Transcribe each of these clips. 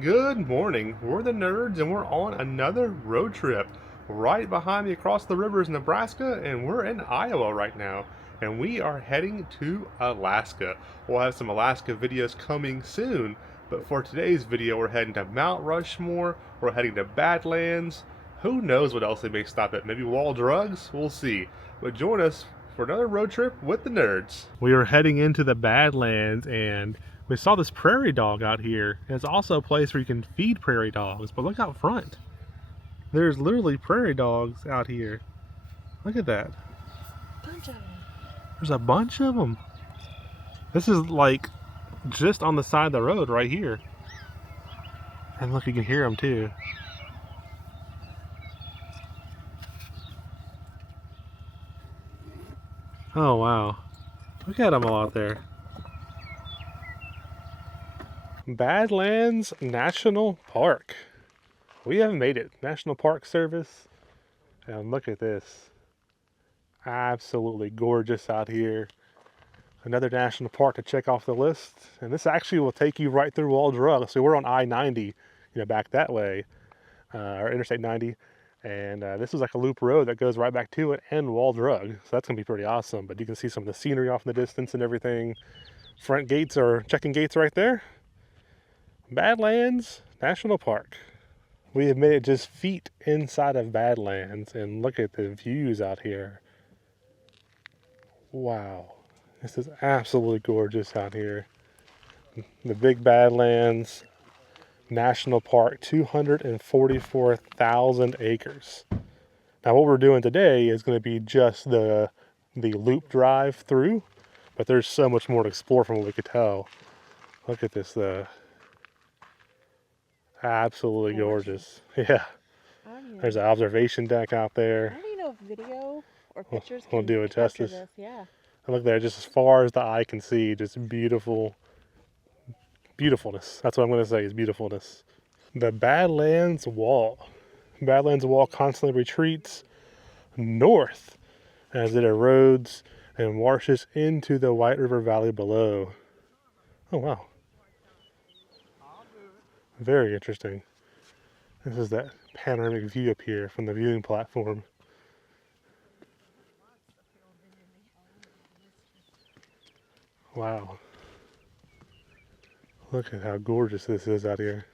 Good morning. We're the nerds and we're on another road trip. Right behind me across the river is Nebraska and we're in Iowa right now. And we are heading to Alaska. We'll have some Alaska videos coming soon. But for today's video, we're heading to Mount Rushmore. We're heading to Badlands. Who knows what else they may stop at? Maybe Wall Drugs? We'll see. But join us for another road trip with the nerds. We are heading into the Badlands and we saw this prairie dog out here. It's also a place where you can feed prairie dogs, but look out front. There's literally prairie dogs out here. Look at that. Bunch of them. There's a bunch of them. This is like just on the side of the road right here. And look, you can hear them too. Oh wow. Look at them all out there. Badlands National Park. We have made it. National Park Service. And look at this. Absolutely gorgeous out here. Another national park to check off the list. And this actually will take you right through Oldham Drive. So we're on I-90, back that way, or Interstate 90. And this is like a loop road that goes right back to it and Oldham Drive. So that's gonna be pretty awesome. But you can see some of the scenery off in the distance and everything. Front gates are check-in gates right there. Badlands National Park. We have made it just feet inside of Badlands and look at the views out here. Wow. This is absolutely gorgeous out here. The Big Badlands National Park, 244,000 acres. Now what we're doing today is going to be just the loop drive through, but there's so much more to explore from what we could tell. Look at this though. Absolutely gorgeous. Yeah. There's an observation deck out there. I don't even know if video or pictures we'll do it justice. This. Yeah. And look there, just as far as the eye can see, just beautifulness. That's what I'm going to say is beautifulness. The Badlands Wall. Badlands Wall constantly retreats north as it erodes and washes into the White River Valley below. Oh wow. Very interesting. This is that panoramic view up here from the viewing platform. Wow. Look at how gorgeous this is out here.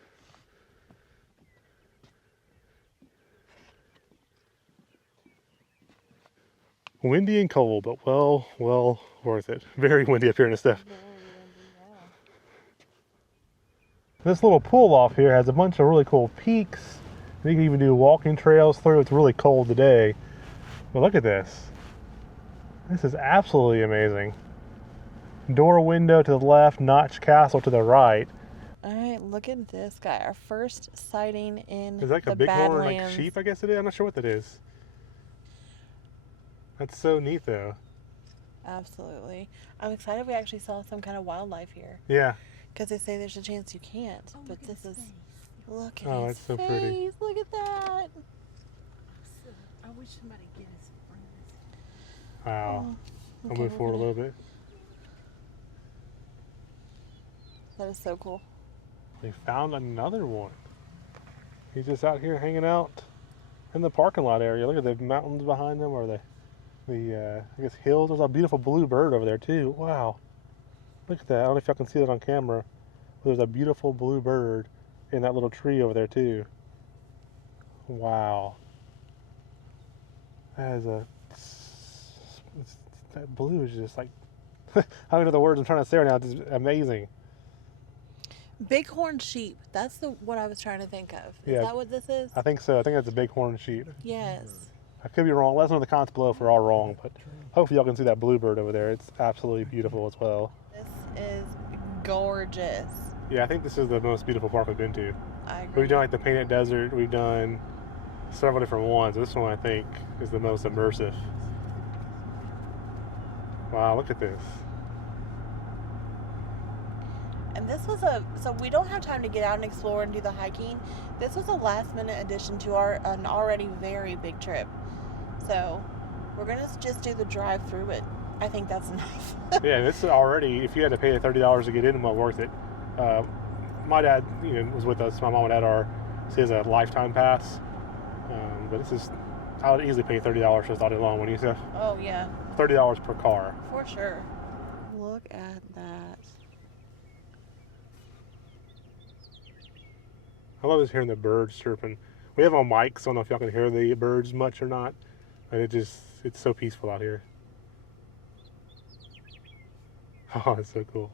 Windy and cold, but well worth it. Very windy up here and stuff. This little pool off here has a bunch of really cool peaks. You can even do walking trails through. It's really cold today. But look at this. This is absolutely amazing. Door window to the left, Notch Castle to the right. All right, look at this guy. Our first sighting in the Badlands. Is that like a bighorn, like sheep, I guess it is? I'm not sure what that is. That's so neat though. Absolutely. I'm excited we actually saw some kind of wildlife here. Yeah. Because they say there's a chance you can't, but this is, look at oh, his it's so face. pretty. Look at that. I wish somebody get us a Wow. Oh, I'll move forward a little bit. That is so cool. We found another one. He's just out here hanging out in the parking lot area. Look at the mountains behind him, or the I guess hills. There's a beautiful blue bird over there too. Wow. Look at that. I don't know if y'all can see that on camera. There's a beautiful blue bird in that little tree over there too. Wow. That is that blue is just like, I don't know the words I'm trying to say right now. It's amazing. Bighorn sheep. That's what I was trying to think of. Is that what this is? I think so. I think that's a bighorn sheep. Yes. I could be wrong. Let us know in the comments below if we're all wrong, but hopefully y'all can see that bluebird over there. It's absolutely beautiful as well. This is gorgeous. Yeah, I think this is the most beautiful park we've been to. I agree. We've done like the Painted Desert. We've done several different ones. This one I think is the most immersive. Wow, look at this. And this was so we don't have time to get out and explore and do the hiking. This was a last minute addition to an already very big trip. So we're going to just do the drive through it. I think that's enough. Yeah, this is already, if you had to pay $30 to get in, well worth it. my dad, was with us. My mom and dad are. So he has a lifetime pass. But this is, I would easily pay $30 just all day long. When you say Oh yeah, $30 per car. for sure. Look at that. I love just hearing the birds chirping. We have on mics, so I don't know if y'all can hear the birds much or not. But it's so peaceful out here. Oh, it's so cool.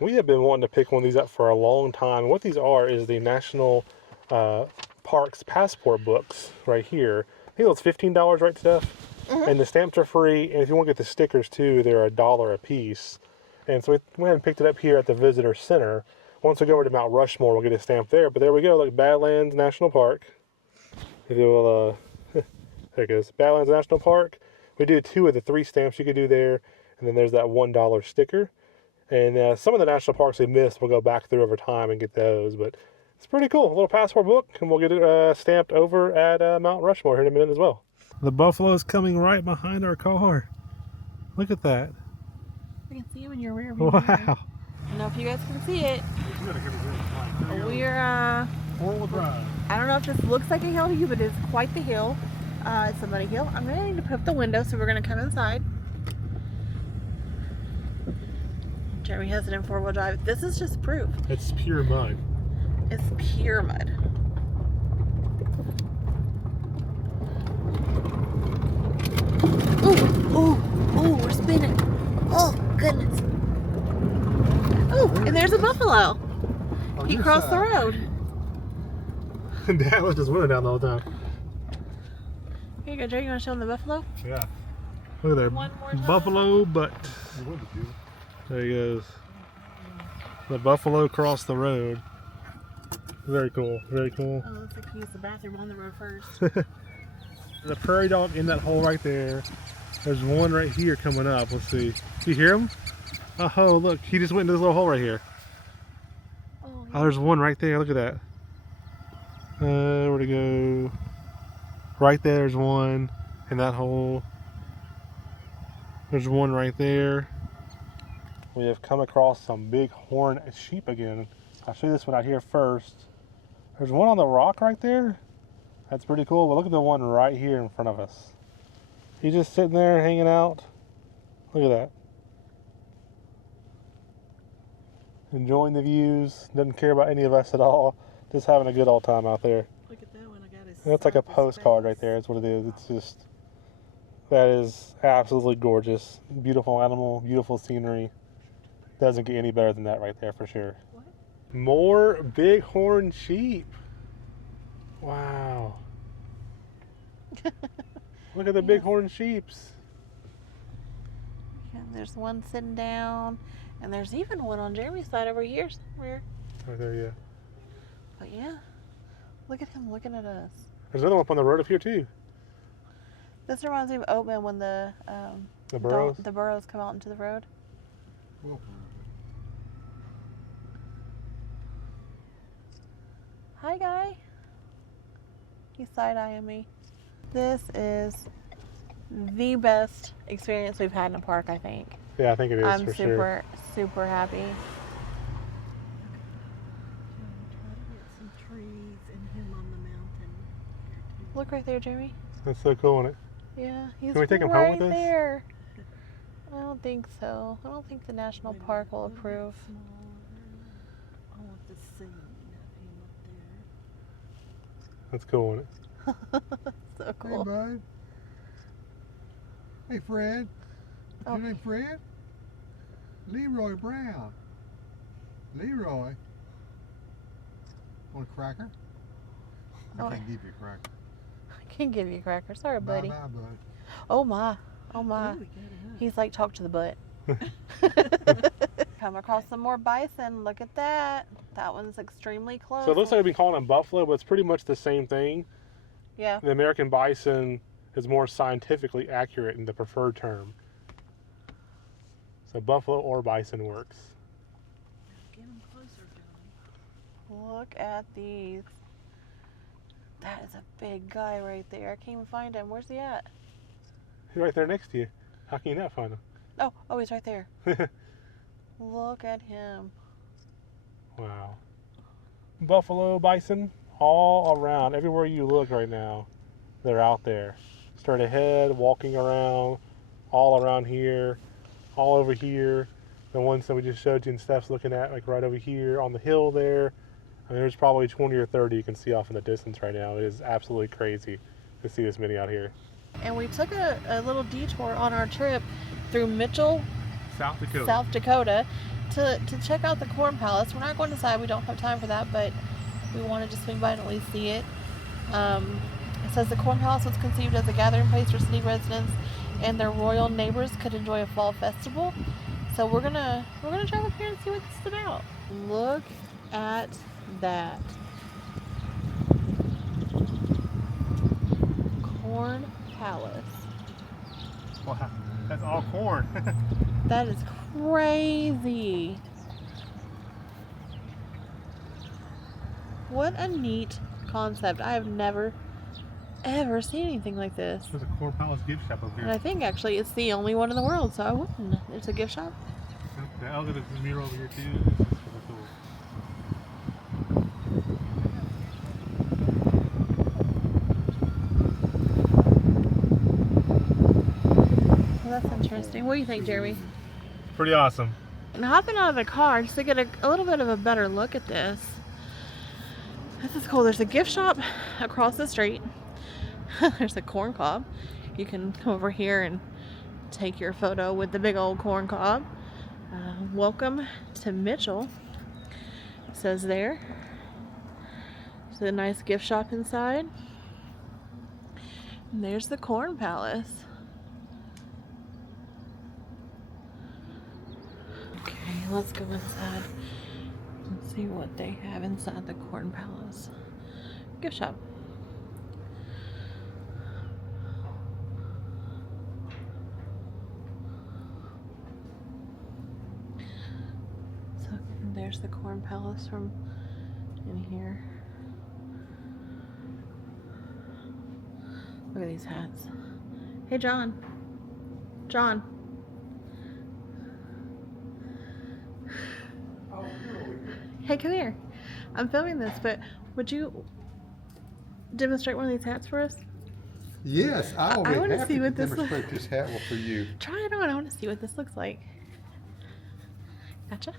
We have been wanting to pick one of these up for a long time. What these are is the National Parks passport books right here. I think it's $15, right, Steph? Mm-hmm. And the stamps are free. And if you want to get the stickers too, they're $1 a piece. And so we went and picked it up here at the Visitor Center. Once we go over to Mount Rushmore, we'll get a stamp there. But there we go, look, Badlands National Park. If you will, there it goes, Badlands National Park. We do 2 of the 3 stamps you could do there. And then there's that $1 sticker. And some of the national parks we missed, we'll go back through over time and get those. But it's pretty cool. A little passport book, and we'll get it stamped over at Mount Rushmore here in a minute as well. The buffalo's coming right behind our car. Look at that. I can see him in your rear view. Wow. I don't know if you guys can see it. We're Four-wheel drive. I don't know if this looks like a hill to you, but it's quite the hill. It's a muddy hill. I'm gonna need to put up the window, so we're gonna come inside. Jeremy has it in 4-wheel drive. This is just proof. It's pure mud. It's pure mud. Ooh, we're spinning. Oh, goodness. Oh, and there's a buffalo. He crossed the road. Dad left his window down the whole time. Here you go, Jerry. You want to show him the buffalo? Yeah. Look at there. One more time. Buffalo butt. There he goes. The buffalo crossed the road. Very cool. Very cool. Oh, looks like he used the bathroom on the road first. The prairie dog in that hole right there. There's one right here coming up. Let's see. You hear him? Oh, look. He just went into this little hole right here. Oh, Oh, there's one right there. Look at that. Where'd it go? Right there's one in that hole. There's one right there. We have come across some big horned sheep again. I'll show you this one out here first. There's one on the rock right there. That's pretty cool, but look at the one right here in front of us. He's just sitting there hanging out. Look at that. Enjoying the views. Doesn't care about any of us at all. Just having a good old time out there. Look at that one. I got his. That's like a postcard right there. That's what it is. It's just, that is absolutely gorgeous. Beautiful animal, beautiful scenery. Doesn't get any better than that right there for sure. What? More bighorn sheep. Wow. Look at the bighorn sheeps. Yeah, there's one sitting down, and there's even one on Jeremy's side over here somewhere. Right there, yeah. But yeah, look at him looking at us. There's another one up on the road up here too. This reminds me of Oatman when the burros? the burros come out into the road. Cool. Hi, guy. He's side-eyeing me. This is the best experience we've had in a park, I think. Yeah, I think it is I'm for sure. super happy. Try to get some trees and him on the mountain. Look right there, Jeremy. That's so cool, isn't it? Yeah, he's Can we take him right home with us? there. I don't think so. I don't think the national park will approve. I want the scene of him up there. That's cool, isn't it? So cool. Hey, bud. Hey, Fred. Oh. Your name Fred? Leroy Brown. Leroy. Want a cracker? I Oh. can't give you a cracker. I can give you a cracker. Sorry, buddy. Bye-bye, bud. Oh my. Oh my. Ooh, we got it. He's like, talk to the butt. Come across some more bison. Look at that. That one's extremely close. So it looks like we've been calling them buffalo, but it's pretty much the same thing. Yeah. The American bison is more scientifically accurate in the preferred term. So buffalo or bison works. Get him closer, Johnny. Look at these. That is a big guy right there. I can't even find him. Where's he at? He's right there next to you. How can you not find him? Oh, he's right there. Look at him. Wow. Buffalo, bison, all around. Everywhere you look right now, they're out there. Straight ahead, walking around, all around here, all over here. The ones that we just showed you and Steph's looking at, like right over here on the hill there. I mean, there's probably 20 or 30 you can see off in the distance right now. It is absolutely crazy to see this many out here. And we took a little detour on our trip through Mitchell, South Dakota. to check out the Corn Palace. We're not going inside, we don't have time for that, but we wanted to swing by and at least see it. It says the Corn Palace was conceived as a gathering place for city residents and their royal neighbors could enjoy a fall festival. So we're gonna drive up here and see what this is about. Look at that. Corn Palace. Wow, that's all corn. That is crazy. What a neat concept. I have never ever seen anything like this. There's a Corn Palace gift shop over And here. I think actually it's the only one in the world, so I wouldn't. It's a gift shop. Yeah, look at this mural over here too. This is super cool. Well, that's interesting. What do you think, Jeremy? Pretty awesome. And hopping out of the car just to get a little bit of a better look at this. This is cool. There's a gift shop across the street. There's a corn cob. You can come over here and take your photo with the big old corn cob. Welcome to Mitchell, it says there. There's a nice gift shop inside. And there's the Corn Palace. Okay, let's go inside and see what they have inside the Corn Palace gift shop. So there's the Corn Palace from in here. Look at these hats. Hey, John. John. Hey, come here. I'm filming this, but would you demonstrate one of these hats for us? Yes, I will I be wanna happy see to what this demonstrate this hat for you. Try it on. I want to see what this looks like. Gotcha.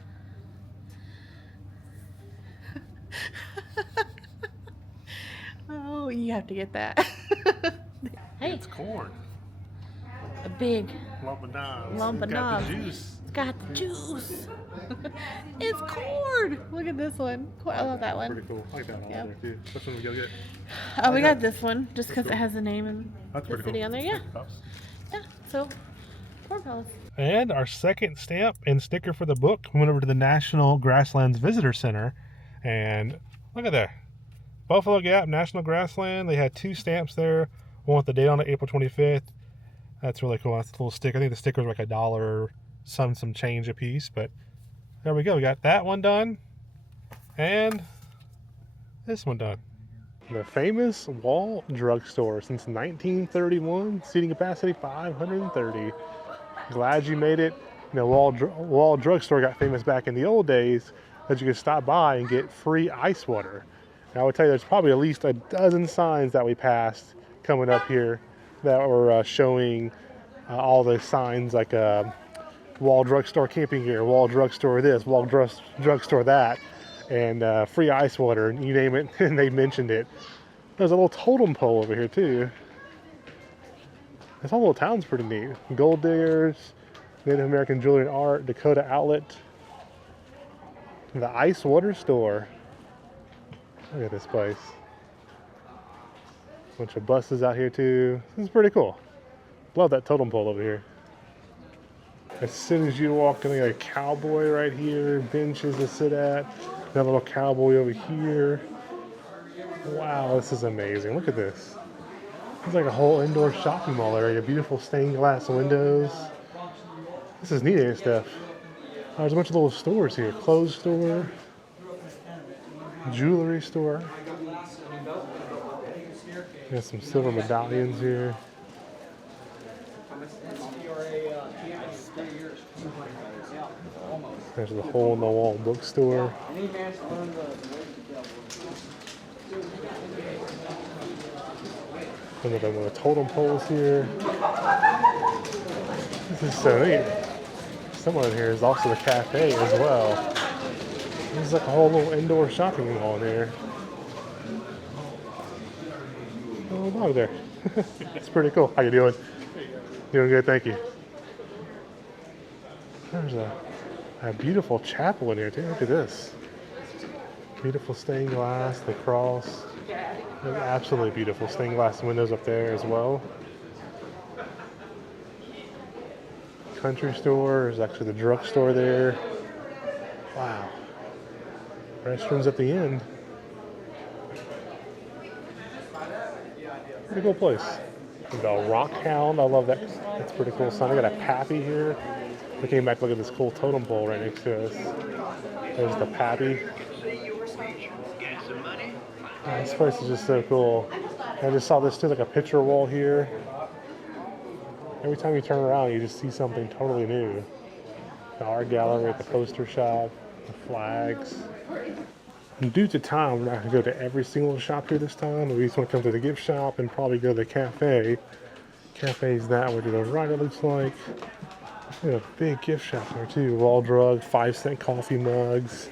Oh, you have to get that. Hey, It's corn. a big Lump of knobs. lump of It's got knobs. the juice. It's got the juice. It's corn. Look at this one. I love that one. Pretty cool. I like that one Yep. there too. That's one we go get. Oh, we got this one just because it has the name and That's the pretty city cool. on there. Yeah. Yeah. So, Corn Palace. And our second stamp and sticker for the book, we went over to the National Grasslands Visitor Center, and look at that. Buffalo Gap National Grassland. They had 2 stamps there. One with the date on it, April 25th. That's really cool. That's a little sticker. I think the sticker was like $1, some change a piece, but there we go. We got that one done, and this one done. The famous Wall Drugstore since 1931, seating capacity 530. Glad you made it. You know, Wall Drugstore got famous back in the old days that you could stop by and get free ice water. Now, I would tell you there's probably at least a dozen signs that we passed coming up here that were showing all the signs like Wall Drugstore camping gear, Wall Drugstore this, Wall Drugstore that, and free ice water, and you name it, and they mentioned it. There's a little totem pole over here too. This whole little town's pretty neat. Gold Diggers, Native American Jewelry and Art, Dakota Outlet, the Ice Water Store. Look at this place. Bunch of buses out here too. This is pretty cool. Love that totem pole over here. As soon as you walk in, a cowboy right here, benches to sit at. Another little cowboy over here. Wow, this is amazing. Look at this. It's like a whole indoor shopping mall area. Beautiful stained glass windows. This is neat, ain't it, Steph? Oh, there's a bunch of little stores here. Clothes store. Jewelry store. Got some silver medallions here. There's the hole in the wall bookstore. Another one of the totem poles here. This is so neat. Someone in here is also the cafe as well. There's like a whole little indoor shopping mall in here. Oh, dog there. It's pretty cool. How you doing? Doing good, thank you. There's a beautiful chapel in here too. Look at this. Beautiful stained glass, the cross. There's absolutely beautiful stained glass windows up there as well. Country store. There's actually the drugstore there. Wow. Restrooms at the end. Pretty cool place. The Rock Hound. I love that. That's pretty cool sign. I got a Pappy here. We came back, look at this cool totem pole right next to us. There's the Pappy. This place is just so cool. I just saw this too, like a picture wall here. Every time you turn around, you just see something totally new. The art gallery, the poster shop, the flags. And due to time, we're not going to go to every single shop here this time. We just want to come to the gift shop and probably go to the cafe. Cafe's that way to the right, it looks like. There's a big gift shop there too. Raw Drug, 5-cent coffee mugs.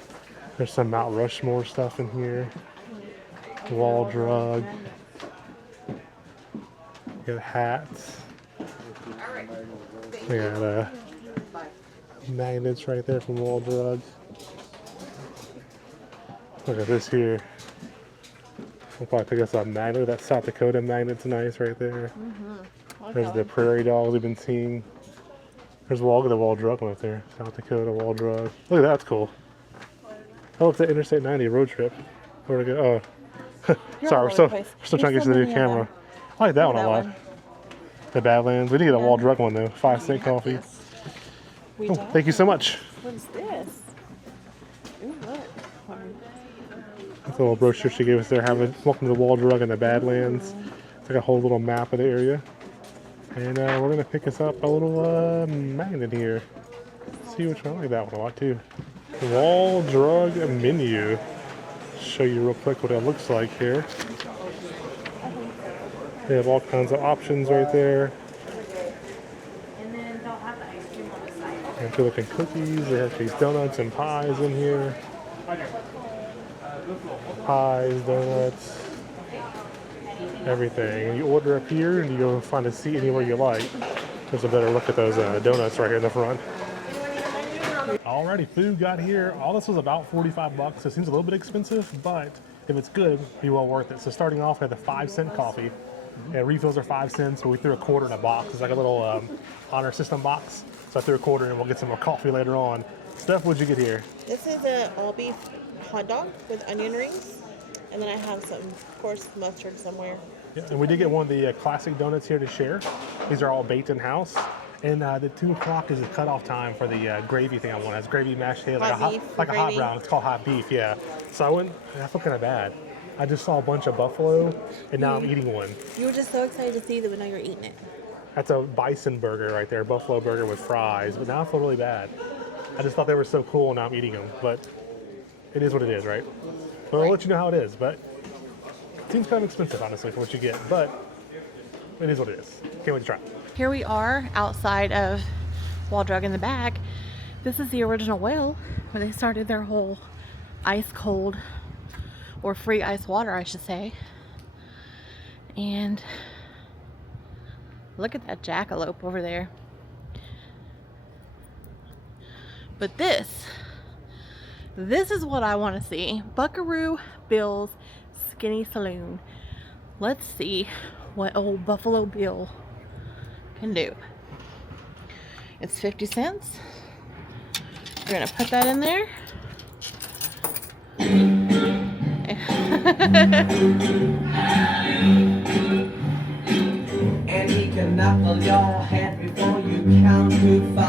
There's some Mount Rushmore stuff in here. Raw Drug. We got hats. We got magnets right there from Raw Drug. Look at this here. We'll probably pick us up a magnet. That South Dakota magnet's nice right there. There's the prairie dogs we've been seeing. There's the Wall Drug one up there. South Dakota Wall Drug. Look at that, that's cool. Oh, it's the Interstate 90 road trip. Where'd I go? Oh. Sorry, we're still trying to get to the new camera. I like that one a lot. The Badlands. We did get a Wall Drug one though. 5-cent coffee. Oh, thank you so much. What is this? Ooh, look. That's a little brochure she gave us there. Welcome to the Wall Drug and the Badlands. It's like a whole little map of the area. And we're going to pick us up a little magnet here. See which one. I like that one a lot too. Wall Drug menu. Show you real quick what it looks like here. They have all kinds of options right there. And if you're looking cookies, they have these donuts and pies in here. Pies, donuts, everything. And you order up here and you go find a seat anywhere you like. There's a better look at those donuts right here in the front. Alrighty, food got here. All this was about 45 bucks. So it seems a little bit expensive, but if it's good, it'll be well worth it. So starting off, we had the 5-cent coffee. And refills are 5 cents, but we threw a quarter in a box. It's like a little honor system box. So I threw a quarter and we'll get some more coffee later on. Steph, what'd you get here? This is a all-beef hot dog with onion rings. And then I have some, of course, mustard somewhere. Yeah, and we did get one of the classic donuts here to share. These are all baked in-house. And the 2 o'clock is the cutoff time for the gravy thing I want. It's gravy mashed potatoes, like a hot brown. It's called hot beef, yeah. So I feel kind of bad. I just saw a bunch of buffalo, and now I'm eating one. You were just so excited to see that, but now you're eating it. That's a bison burger right there, buffalo burger with fries. But now I feel really bad. I just thought they were so cool, and now I'm eating them. But it is what it is, right? Well, I'll let you know how it is, but it seems kind of expensive, honestly, for what you get. But it is what it is. Can't wait to try it. Here we are outside of Wall Drug in the back. This is the original well where they started their whole ice cold or free ice water, I should say. And look at that jackalope over there. But this is what I want to see. Buckaroo Bill's Skinny Saloon. Let's see what old Buffalo Bill can do. It's 50 cents. We're gonna put that in there. And he can knuckle your head before you count to 4.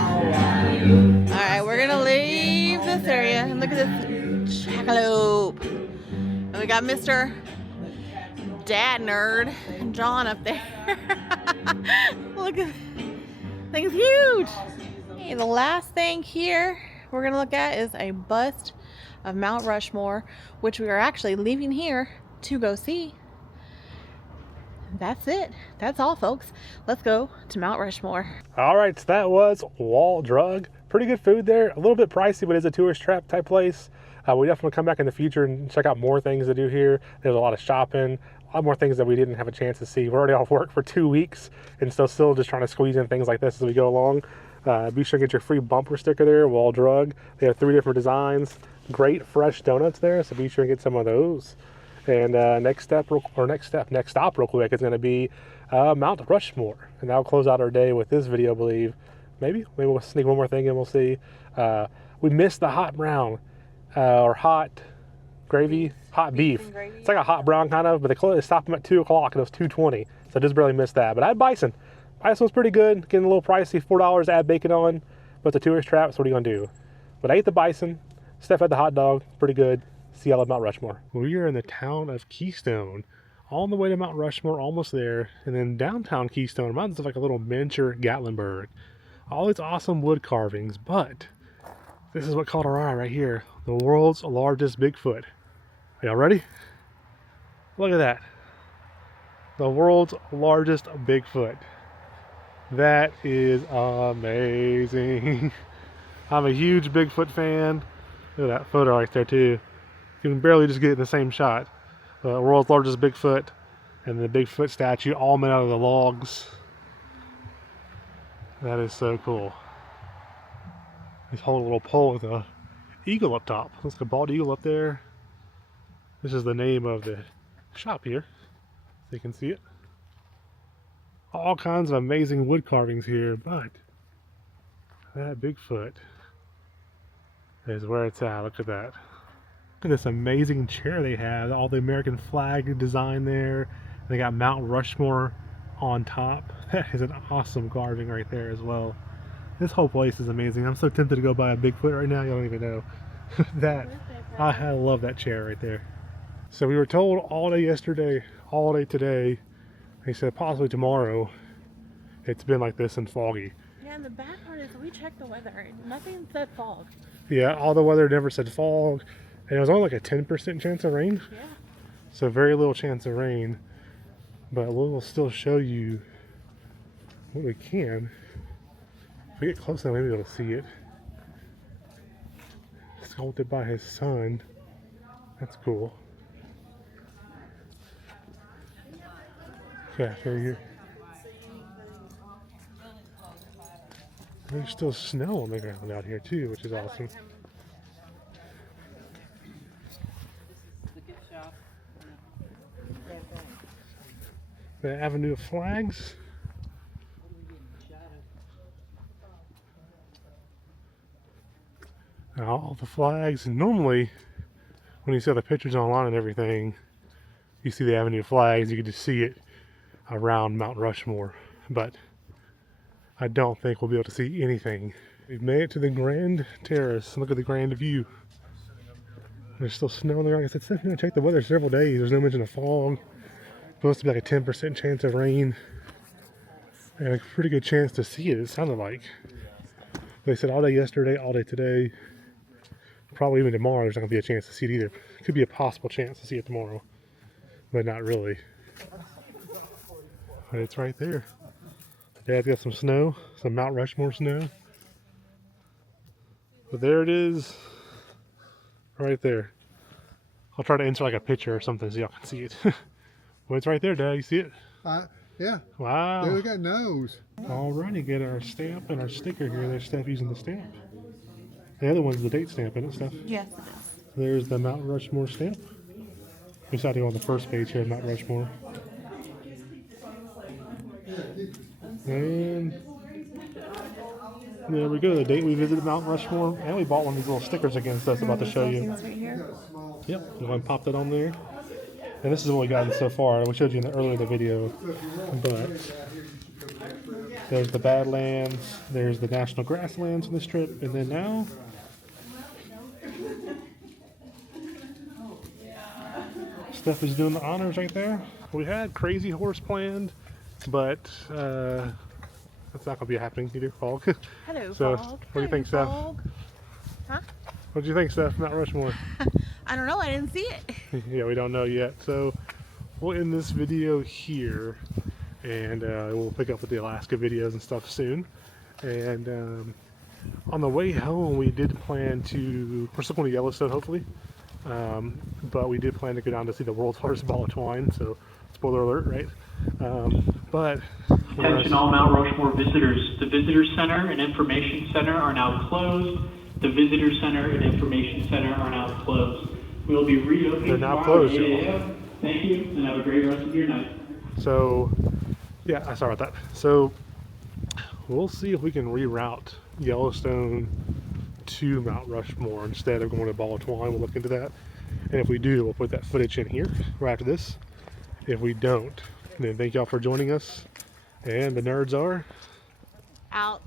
Alright, we're gonna leave this area and look at this jackalope. And we got Mr. Dad Nerd and John up there. Look at this thing, is huge. Okay, the last thing here we're going to look at is a bust of Mount Rushmore, which we are actually leaving here to go see. That's it. That's all, folks. Let's go to Mount Rushmore. All right, so that was Wall Drug. Pretty good food there. A little bit pricey, but it's a tourist trap type place. We definitely come back in the future and check out more things to do here. There's a lot of shopping, a lot more things that we didn't have a chance to see. We're already off work for 2 weeks and still just trying to squeeze in things like this as we go along. Be sure to get your free bumper sticker there, Wall Drug. They have 3 different designs. Great fresh donuts there, so be sure to get some of those. And next stop real quick is going to be Mount Rushmore, and that'll close out our day with this video, I believe. Maybe we'll sneak one more thing and we'll see. We missed the hot brown or hot gravy, hot beef. It's like a hot brown kind of, but they stopped them at 2 o'clock and it was 2:20, so I just barely missed that. But I had bison. Bison was pretty good, getting a little pricey, $4 to add bacon on, but the tourist trap, so what are you gonna do? But I ate the bison. Steph had the hot dog, pretty good. See, I love Mount Rushmore. We are in the town of Keystone, on the way to Mount Rushmore, almost there, and then downtown Keystone reminds us of like a little miniature Gatlinburg. All these awesome wood carvings, but this is what caught our eye right here. The world's largest Bigfoot. Are y'all ready? Look at that. The world's largest Bigfoot. That is amazing. I'm a huge Bigfoot fan. Look at that photo right there too. You can barely just get it in the same shot. The world's largest Bigfoot and the Bigfoot statue all made out of the logs. That is so cool. This whole little pole with a eagle up top. Looks like a bald eagle up there. This is the name of the shop here, so you can see it. All kinds of amazing wood carvings here, but that Bigfoot is where it's at. Look at that. Look at this amazing chair they have. All the American flag design there. They got Mount Rushmore on top. That is an awesome carving right there as well. This whole place is amazing. I'm so tempted to go buy a Bigfoot right now. You don't even know. I love that chair right there. So we were told all day yesterday, all day today. They said possibly tomorrow. It's been like this and foggy. Yeah, and the bad part is we checked the weather. Nothing said fog. Yeah, all the weather never said fog. And it was only like a 10% chance of rain. Yeah. So very little chance of rain. But we'll still show you what we can. If we get close enough, maybe we'll see it. Sculpted by his son. That's cool. Yeah, right here. There's still snow on the ground out here too, which is awesome. The Avenue of Flags. Now, all the flags, and normally when you see the pictures online and everything, you see the Avenue of Flags, you can just see it around Mount Rushmore, but I don't think we'll be able to see anything. We've made it to the Grand Terrace. Look at the grand view. There's still snow on the ground. I said, Stephanie, I'm gonna check the weather several days. There's no mention of fog. Supposed to be like a 10% chance of rain. And a pretty good chance to see it, it sounded like. They said all day yesterday, all day today. Probably even tomorrow, there's not gonna be a chance to see it either. Could be a possible chance to see it tomorrow, but not really. But it's right there. Dad's got some snow, some Mount Rushmore snow. But there it is, right there. I'll try to insert like a picture or something so y'all can see it. Well, it's right there, Dad. You see it? Yeah. Wow. Dude, look at nose. Alrighty, get our stamp and our sticker here. There's Steph using the stamp. The other one's the date stamp, isn't it, Steph? Yes, it is. There's the Mount Rushmore stamp. We decided to go on the first page here, Mount Rushmore. And there we go, the date we visited Mount Rushmore. And we bought one of these little stickers again, so that's about to show you. Right here. Yep, go ahead and pop that on there. And this is what we got so far. We showed you in the earlier in the video. But there's the Badlands, there's the National Grasslands on this trip, and then now Steph is doing the honors right there. We had Crazy Horse planned, but that's not going to be happening either, fog. Hello, So, fog. what do you think, Steph? Fog. What do you think, Steph? Mount Rushmore? I don't know. I didn't see it. Yeah, we don't know yet. So we'll end this video here, and we'll pick up with the Alaska videos and stuff soon. And on the way home, we did plan to, we're still going to Yellowstone hopefully, but we did plan to go down to see the world's largest ball of twine, so spoiler alert, right? But attention all Mount Rushmore visitors. The Visitor Center and Information Center are now closed. The Visitor Center and Information Center are now closed. We will be reopening They're now tomorrow closed, at 8 a.m. Thank you, and have a great rest of your night. So, yeah, sorry about that. So, we'll see if we can reroute Yellowstone to Mount Rushmore instead of going to Ball of Twine. We'll look into that. And if we do, we'll put that footage in here right after this. If we don't, then thank y'all for joining us. And the nerds are Out.